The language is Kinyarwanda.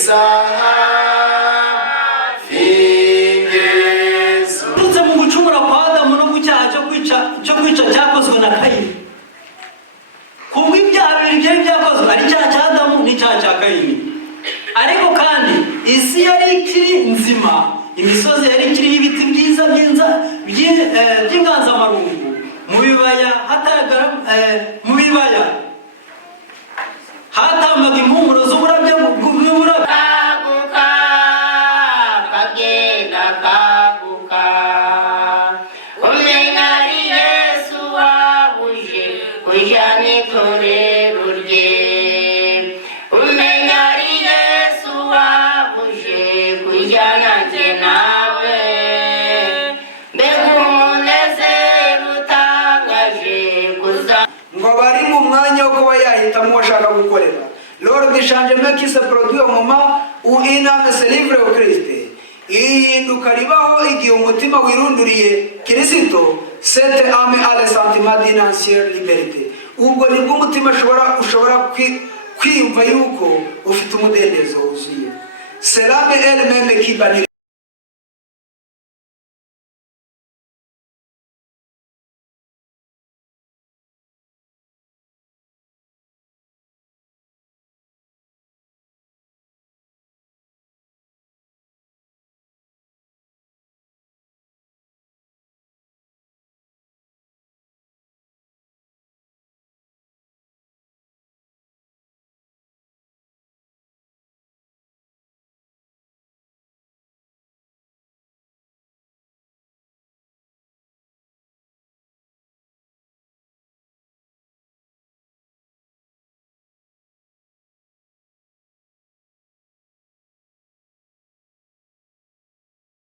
isaha fingezo uretse mu gucumura kwa Adamu no gucyaha cyo kwica cyakozwe na Kayini. Kubwo ibyaha bibiri byari byakozwe, ari icyaha cya Adamu n'icyaha cya Kayini. Ariko kandi isi yari ikiri nzima, imisozi yari ikiriho ibiti byiza by'inganzamarumbu, mu bibaya hatambaga impumuro z'uburabyo bw'uburabyo. kaguka kagenda kaguka umenya ari Yesu wabuje kujyana itorero rye, umenya ari Yesu wabuje kujyana njye nawe, mbega umunezero utangaje kuza ngo bari mu mwanya wo kuba yahitamo bashaka gukorera. Lors du changement qui se produit au moment où une âme se livre au Christ, ihinduka ribaho igihe umutima wirunduriye Kristo, cette âme a le sentiment d'une entière liberté. Ubwo nibwo umutima ushobora kwiyumva yuko ufite umudendezo wuzuye. C'est l'âme elle-même qui bannit